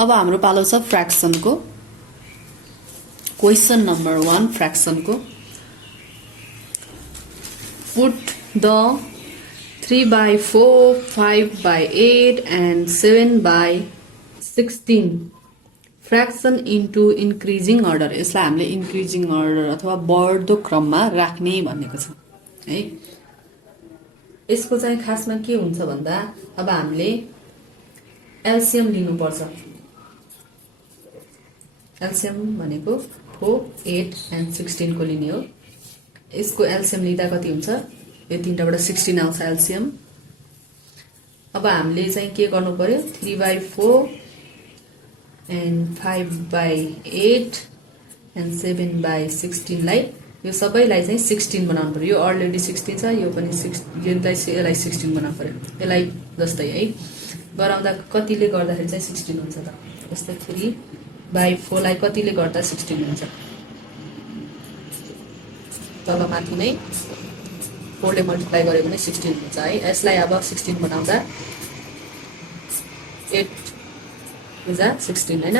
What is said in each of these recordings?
अब हाम्रो पालो छ फ्र्याक्सन को क्वेशन नंबर 1 फ्र्याक्सन को put the 3/4 5/8 and 7/16 fraction into increasing order यसलाई हामीले इन्क्रिजिङ अर्डर अथवा बढ्दो क्रममा राख्ने भनेको छ है। यसको चाहिँ खासमा के हुन्छ भन्दा अब हामीले एलसीएम लिनुपर्छ। एलसीएम भनेको 4 8 and 16 को लिने हो। यसको एलसीएम लिँदा कति हुन्छ यो तीनटाबाट 16 आउँछ एलसीएम। अब हामीले चाहिँ के गर्नु पर्यो 3/4 and 5/8 and 7/16 लाई यो सबैलाई चाहिँ 16 बनाउनु पर्यो। यो अलरेडी 16 छ यो पनि यसलाई 16 बनाउनु पर्यो। यसलाई जस्तै है गराउँदा कतिले गर्दाखेरि चाहिँ 16 हुन्छ त जस्तै 3/4 लाई कतिले गर्दा 16 हुन्छ तल माथि नै 4 ले मल्टिप्लाई गर्यो भने 16 हुन्छ है। यसलाई अब 16 बनाउँदा 8 is 16 हैन।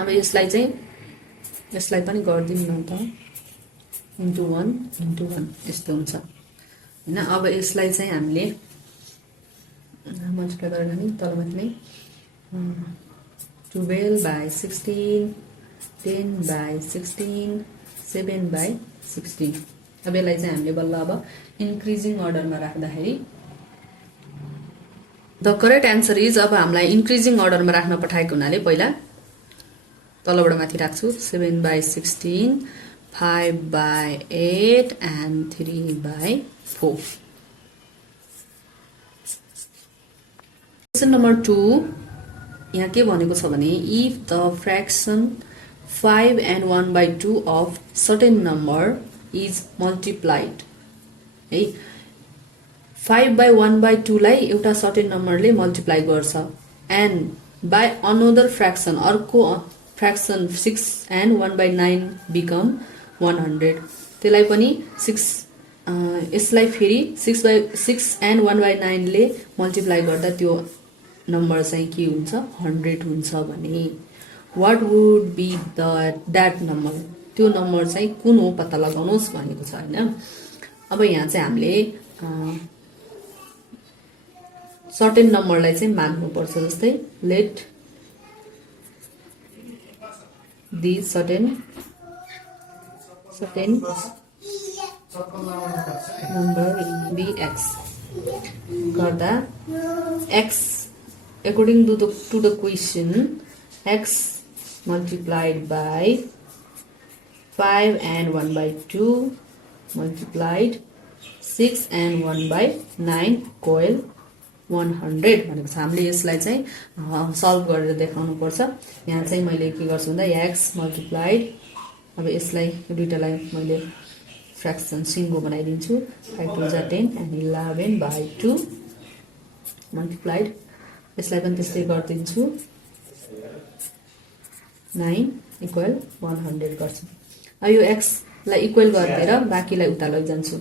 अब यसलाई पनि गर्दिनु न त इन्टु 1 इन्टु 1 यस्तो हुन्छ हैन। अब यसलाई चाहिँ हामीले मल्टिप्लाई गरेर नि तलमाथि नै 12/16 10/16 7/16 अब यसलाई चाहिँ हामीले बल्ल अब इन्क्रिजिङ अर्डरमा राख्दाखेरि द करेक्ट एन्सर इज अब हामीलाई इन्क्रिजिङ अर्डरमा राख्न पठाएको हुनाले पहिला तलबाट माथि राख्छु 7/16 5/8 and 3/4। क्वेशन नम्बर 2 यहाँ के भनेको छ भने if the fraction 5 and 1/2 of certain number is multiplied है 5/1/2 लाई एउटा सर्टेन नम्बरले मल्टिप्लाई गर्छ एन्ड बाइ अनदर फ्र्याक्सन अर्को फ्र्याक्सन 6 and 1/9 बिकम 100 त्यसलाई पनि 6 यसलाई फेरि 6 and 1/9 ले मल्टिप्लाई गर्दा त्यो नम्बर चाहिँ के हुन्छ 100 हुन्छ भने what would be that number त्यो नम्बर चाहिँ कुन हो पत्ता लगाउनुस् भनेको छ हैन। अब यहाँ चाहिँ हामीले सर्टेन नम्बरलाई चाहिँ मान्नु पर्छ जस्तै let the certain number be X गर्दा X according to the question x multiplied by 5 and 1/2 multiplied 6 and 1/9 equal 100 भनेको छ। हामीले यसलाई चाहिँ सल्भ गरेर देखाउनु पर्छ। यहाँ चाहिँ मैले के गर्छु भन्दा x मल्टिप्लाइड अब यसलाई दुईटालाई मैले फ्र्याक्सन सिङ्गो बनाइदिन्छु 5 2 10 and 11/2 मल्टिप्लाइड यसलाई पनि त्यस्तै गर्दिन्छु 9 इक्वल 100 गर्छु। अब यो x लाई इक्वल गरेर बाँकीलाई उता लैजान्छु।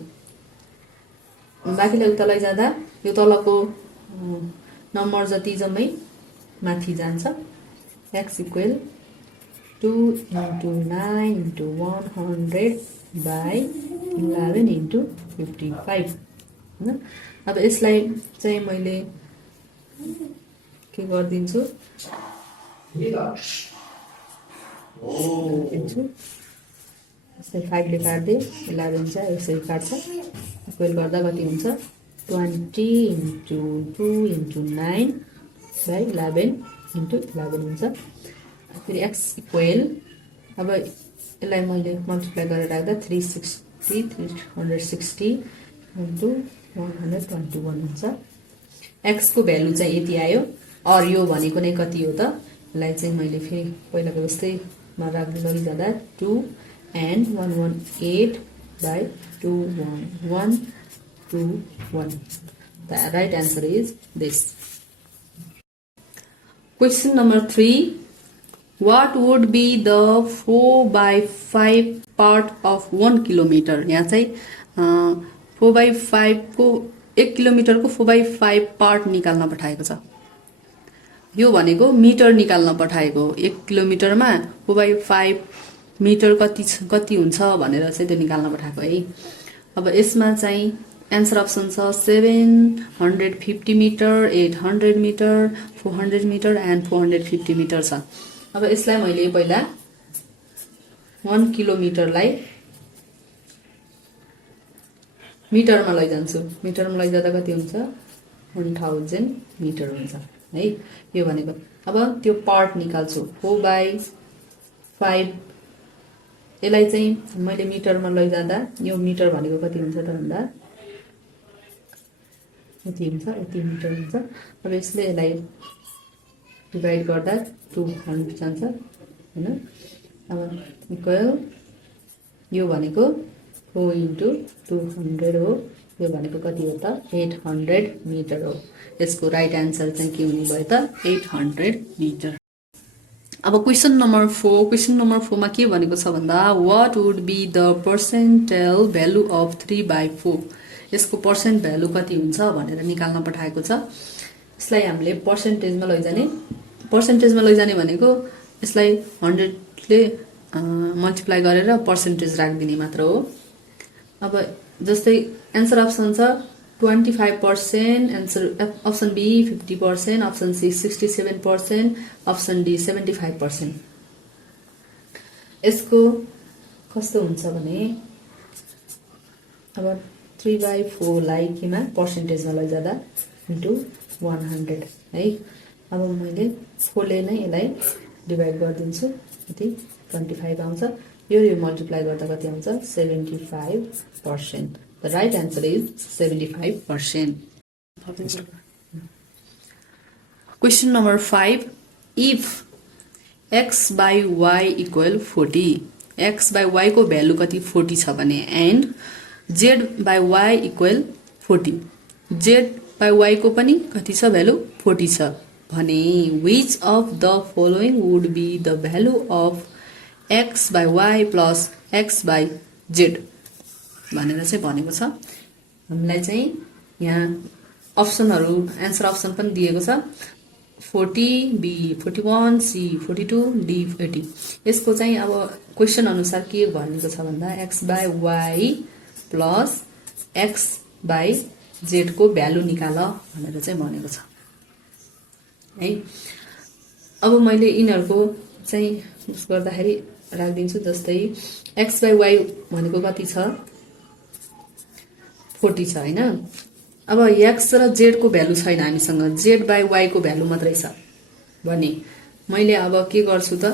बाँकीलाई उता लैजाँदा यो तलको नम्बर जति जम्मै माथि जान्छ x equal 2 into 9 into 100/11 into 55 हैन। अब यसलाई चाहिँ मैले के गर्दिन्छु यसलाई 5 ले काट्दे 11 छ यसरी काट्छ इक्वल गर्दा कति हुन्छ 20 into 2 into 9/11 into 11 हुन्छ। फेरि x इक्वल अब यसलाई मैले मल्टिप्लाई गरेर राख्दा 360 into 121 हुन्छ। x को भ्यालु चाहिँ यति आयो और यो भनेको नै कति हो त यसलाई चाहिँ मैले फेरि पहिलाको जस्तै मा राख्दै लगिजाँदा 2 and 118/21121। The right answer is this. Question number 3 what would be the 4/5 part of 1 kilometer। यहाँ चाहिँ 4/5 को 1 किलोमिटर को 4/5 पार्ट निकाल्न पठाएको छ। यो भनेको मिटर निकाल्न पठाएको 1 किलोमिटरमा 4/5 मिटर कति हुन्छ भनेर चाहिँ त्यो निकाल्न पठाएको है। अब यसमा चाहिँ एन्सर अप्सन छ 750 metre, 800 metre, 400 metre and 450 metre छ। अब यसलाई मैले पहिला 1 किलोमिटरलाई मिटरमा लैजान्छु। मिटरमा लैजाँदा कति हुन्छ 1000 मिटर हुन्छ है। यो भनेको अब त्यो पार्ट निकाल्छु 4/5। यसलाई चाहिँ मैले मिटरमा लैजाँदा यो मिटर भनेको कति हुन्छ त भन्दा यति हुन्छ, यति मिटर हुन्छ। अब यसले यसलाई डिभाइड गर्दा 200 जान्छ हैन। अब इक्वल यो भनेको 4 × 200 हो। यो भनेको कति हो त 800 मिटर हो। यसको राइट आन्सर चाहिँ के हुने भयो त 800 मिटर। अब क्वेशन नम्बर 4। क्वेशन नम्बर 4 मा के भनेको छ भन्दा what would be the percentile value of 3/4। यसको पर्सेन्ट भ्यालु कति हुन्छ भनेर निकाल्न पठाएको छ। यसलाई हामीले पर्सेन्टेजमा लैजाने। पर्सेन्टेजमा लैजाने भनेको यसलाई 100 ले मल्टिप्लाई गरेर पर्सेन्टेज राखिदिने मात्र हो। अब जस्तै एन्सर अप्सन छ 25%, answer option B 50%, option C 67%, option D 75%। यसको कस्तो हुन्छ भने अब 3/4 लाई केमा पर्सेन्टेजमा लैजाँदा इन्टु 100 है। अब मैले 4 ले नै यसलाई डिभाइड गरिदिन्छु, यति 25 आउँछ। यो मल्टिप्लाई गर्दा कति आउँछ 75%। The right answer is 75%. Question number 5. If x/y equal 40, x/y को भ्यालु कति 40 छ भने and z/y equal 40, z/y को पनि कति छ भ्यालु 40 छ भने which of the following would be the value of x/y plus x/z भनेर चाहिँ भनेको छ। हामीलाई चाहिँ यहाँ अप्सनहरु एन्सर अप्सन पनि दिएको छ 40, B 41, C 42, D 80। यसको चाहिँ अब क्वेशन अनुसार के भनेको छ भन्दा x/y प्लस x/z को भ्यालु निकाल भनेर चाहिँ भनेको छ है। अब मैले यिनहरुको चाहिँ उस गर्दाखेरि राख्दिन्छु। जस्तै x/y भनेको कति छ 40 छ हैन। अब x र z को भ्यालु छैन हामीसँग, z/y को भ्यालु मात्रै छ भने मैले अब के गर्छु त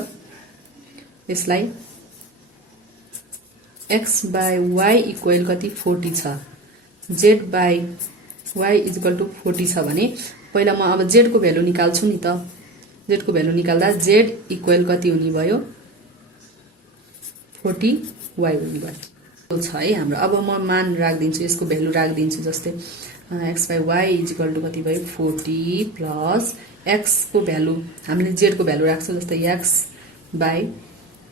यसलाई x/y इक्वल कति 40 छ, z/y इक्वल टु 40 छ भने पहिला म अब z को भ्यालु निकाल्छु नि त। z को भ्यालु निकाल्दा z इक्वल कति हुने भयो 40y हुने भयो छ है हाम्रो। अब म मान राख्दिन्छु, यसको भ्यालु राख्दिन्छु। जस्तै x/y इक्वल टु कति भयो 40 प्लस x को भ्यालु हामीले z को भ्यालु राख्छौं। जस्तै x बाइ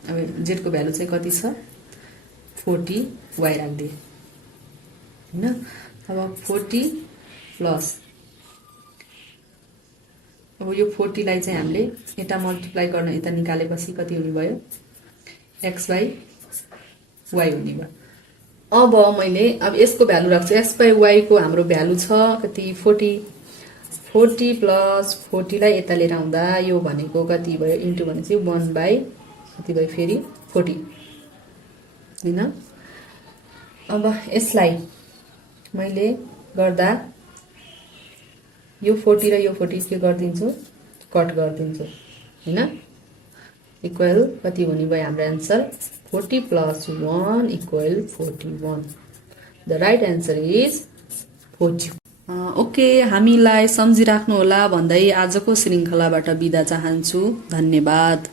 अब z को भ्यालु चाहिँ कति छ 40y राख्दिए हैन। अब 40 प्लस अब यो 40 लाई चाहिँ हामीले यता मल्टिप्लाई गर्न यता निकालेपछि कति हुने भयो x/y हुने भयो। अब मैले अब यसको भ्यालु राख्छु। x/y को हाम्रो भ्यालु छ कति 40 प्लस 40 लाई यता लिएर आउँदा यो भनेको कति भयो इन्टु भनेपछि 1 बाइ कति भयो फेरि 40 हैन। अब यसलाई मैले गर्दा यो 40 र यो 40 के गर्दिन्छु कट गर्दिन्छु हैन। इक्वल कति हुने भयो हाम्रो answer 40 plus 1 equal 41. The right answer is 40. Okay, हामीलाई सम्झिराख्नु होला भन्दै आजको श्रृंखलाबाट बिदा चाहन्छु। धन्यवाद।